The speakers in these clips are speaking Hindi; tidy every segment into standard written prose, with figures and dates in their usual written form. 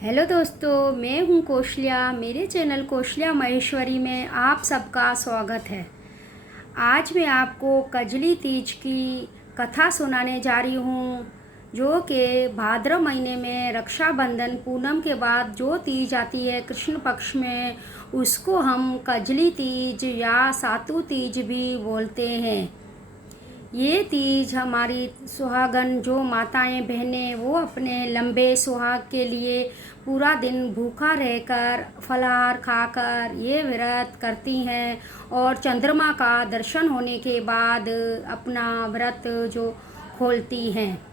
हेलो दोस्तों, मैं हूं कौशल्या। मेरे चैनल कौशल्या महेश्वरी में आप सबका स्वागत है। आज मैं आपको कजली तीज की कथा सुनाने जा रही हूं, जो कि भाद्र महीने में रक्षाबंधन पूनम के बाद जो तीज आती है कृष्ण पक्ष में, उसको हम कजली तीज या सातु तीज भी बोलते हैं। ये तीज हमारी सुहागन जो माताएं बहनें वो अपने लंबे सुहाग के लिए पूरा दिन भूखा रहकर फलाहार खाकर ये व्रत करती हैं और चंद्रमा का दर्शन होने के बाद अपना व्रत जो खोलती हैं।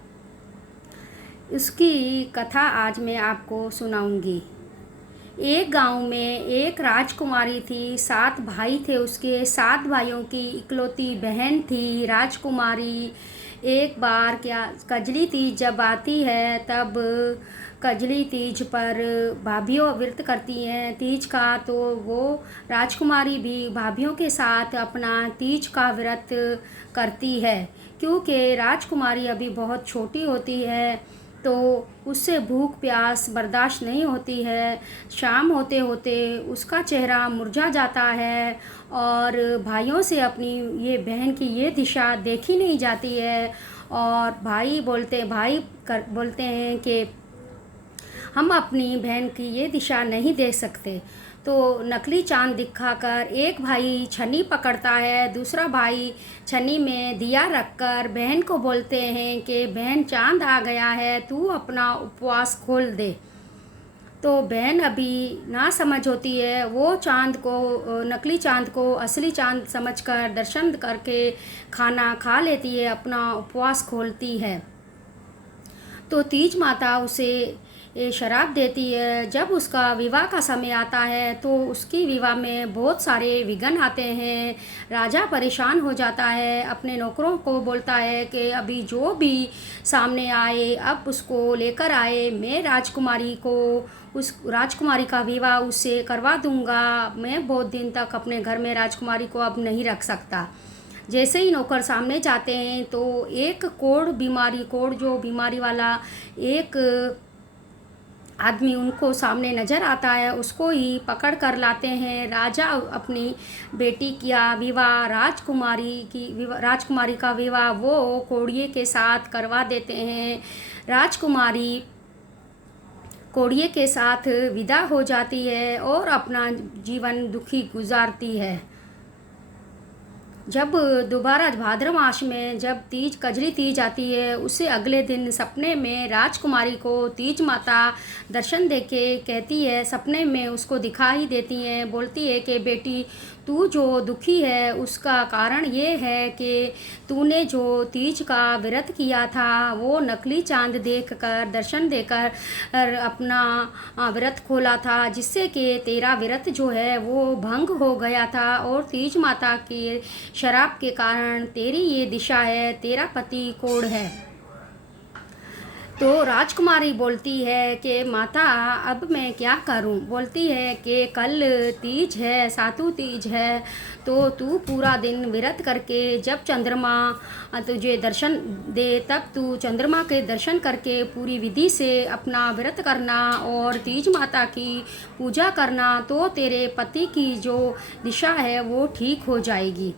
उसकी कथा आज मैं आपको सुनाऊंगी। एक गांव में एक राजकुमारी थी। 7 भाई थे उसके। 7 भाइयों की इकलौती बहन थी राजकुमारी। एक बार क्या कजली तीज जब आती है तब कजली तीज पर भाभियों व्रत करती हैं तीज का, तो वो राजकुमारी भी भाभियों के साथ अपना तीज का व्रत करती है। क्योंकि राजकुमारी अभी बहुत छोटी होती है तो उससे भूख प्यास बर्दाश्त नहीं होती है। शाम होते होते उसका चेहरा मुरझा जाता है और भाइयों से अपनी ये बहन की ये दिशा देखी नहीं जाती है। और बोलते हैं कि हम अपनी बहन की ये दिशा नहीं देख सकते। तो नकली चांद दिखाकर एक भाई छन्नी पकड़ता है, दूसरा भाई छन्नी में दिया रखकर बहन को बोलते हैं कि बहन चांद आ गया है, तू अपना उपवास खोल दे। तो बहन अभी ना समझ होती है, वो चांद को नकली चांद को असली चांद समझकर दर्शन करके खाना खा लेती है, अपना उपवास खोलती है। तो तीज माता उसे ये शराब देती है। जब उसका विवाह का समय आता है तो उसकी विवाह में बहुत सारे विघ्न आते हैं। राजा परेशान हो जाता है, अपने नौकरों को बोलता है कि अभी जो भी सामने आए अब उसको लेकर आए, मैं उस राजकुमारी का विवाह उससे करवा दूंगा। मैं बहुत दिन तक अपने घर में राजकुमारी को अब नहीं रख सकता। जैसे ही नौकर सामने जाते हैं तो एक कोढ़ जो बीमारी वाला एक आदमी उनको सामने नज़र आता है, उसको ही पकड़ कर लाते हैं। राजा अपनी बेटी का विवाह राजकुमारी का विवाह वो कोढ़िए के साथ करवा देते हैं। राजकुमारी कोढ़िए के साथ विदा हो जाती है और अपना जीवन दुखी गुजारती है। जब दोबारा भाद्र मास में जब कजली तीज आती है, उससे अगले दिन सपने में राजकुमारी को तीज माता दर्शन देके कहती है, सपने में उसको दिखाई देती हैं, बोलती है कि बेटी तू जो दुखी है उसका कारण ये है कि तूने जो तीज का व्रत किया था वो नकली चांद देखकर दर्शन देकर अपना व्रत खोला था, जिससे कि तेरा व्रत जो है वो भंग हो गया था और तीज माता की शराब के कारण तेरी ये दिशा है, तेरा पति कोढ़ है। तो राजकुमारी बोलती है कि माता अब मैं क्या करूं। बोलती है कि कल तीज है, सातु तीज है, तो तू पूरा दिन व्रत करके जब चंद्रमा तुझे दर्शन दे तब तू चंद्रमा के दर्शन करके पूरी विधि से अपना व्रत करना और तीज माता की पूजा करना, तो तेरे पति की जो दिशा है वो ठीक हो जाएगी।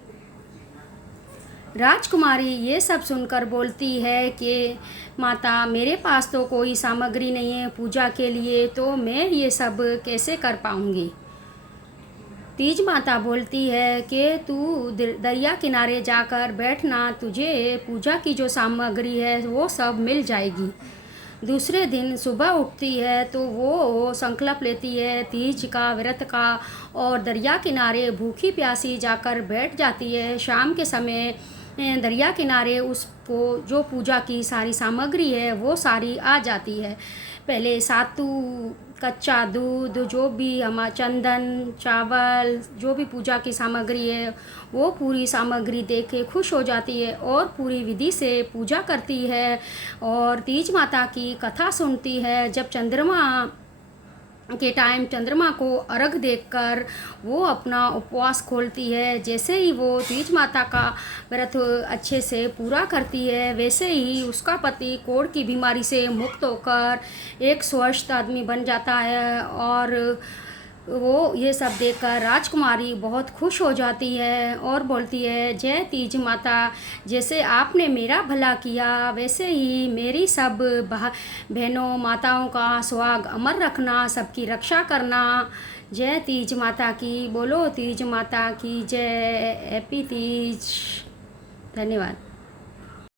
राजकुमारी ये सब सुनकर बोलती है कि माता मेरे पास तो कोई सामग्री नहीं है पूजा के लिए, तो मैं ये सब कैसे कर पाऊँगी। तीज माता बोलती है कि तू दरिया किनारे जाकर बैठना, तुझे पूजा की जो सामग्री है वो सब मिल जाएगी। दूसरे दिन सुबह उठती है तो वो संकल्प लेती है तीज का व्रत का और दरिया किनारे भूखी प्यासी जाकर बैठ जाती है। शाम के समय दरिया किनारे उसको जो पूजा की सारी सामग्री है वो सारी आ जाती है। पहले सातु, कच्चा दूध, जो भी हमारा चंदन, चावल, जो भी पूजा की सामग्री है वो पूरी सामग्री देख के खुश हो जाती है और पूरी विधि से पूजा करती है और तीज माता की कथा सुनती है। जब चंद्रमा के टाइम चंद्रमा को अर्घ देकर वो अपना उपवास खोलती है। जैसे ही वो तीज माता का व्रत अच्छे से पूरा करती है, वैसे ही उसका पति कोढ़ की बीमारी से मुक्त होकर एक स्वस्थ आदमी बन जाता है। और वो ये सब देखकर राजकुमारी बहुत खुश हो जाती है और बोलती है, जय तीज माता, जैसे आपने मेरा भला किया वैसे ही मेरी सब बहनों माताओं का सुहाग अमर रखना, सबकी रक्षा करना। जय तीज माता की, बोलो तीज माता की जय। हैप्पी तीज। धन्यवाद।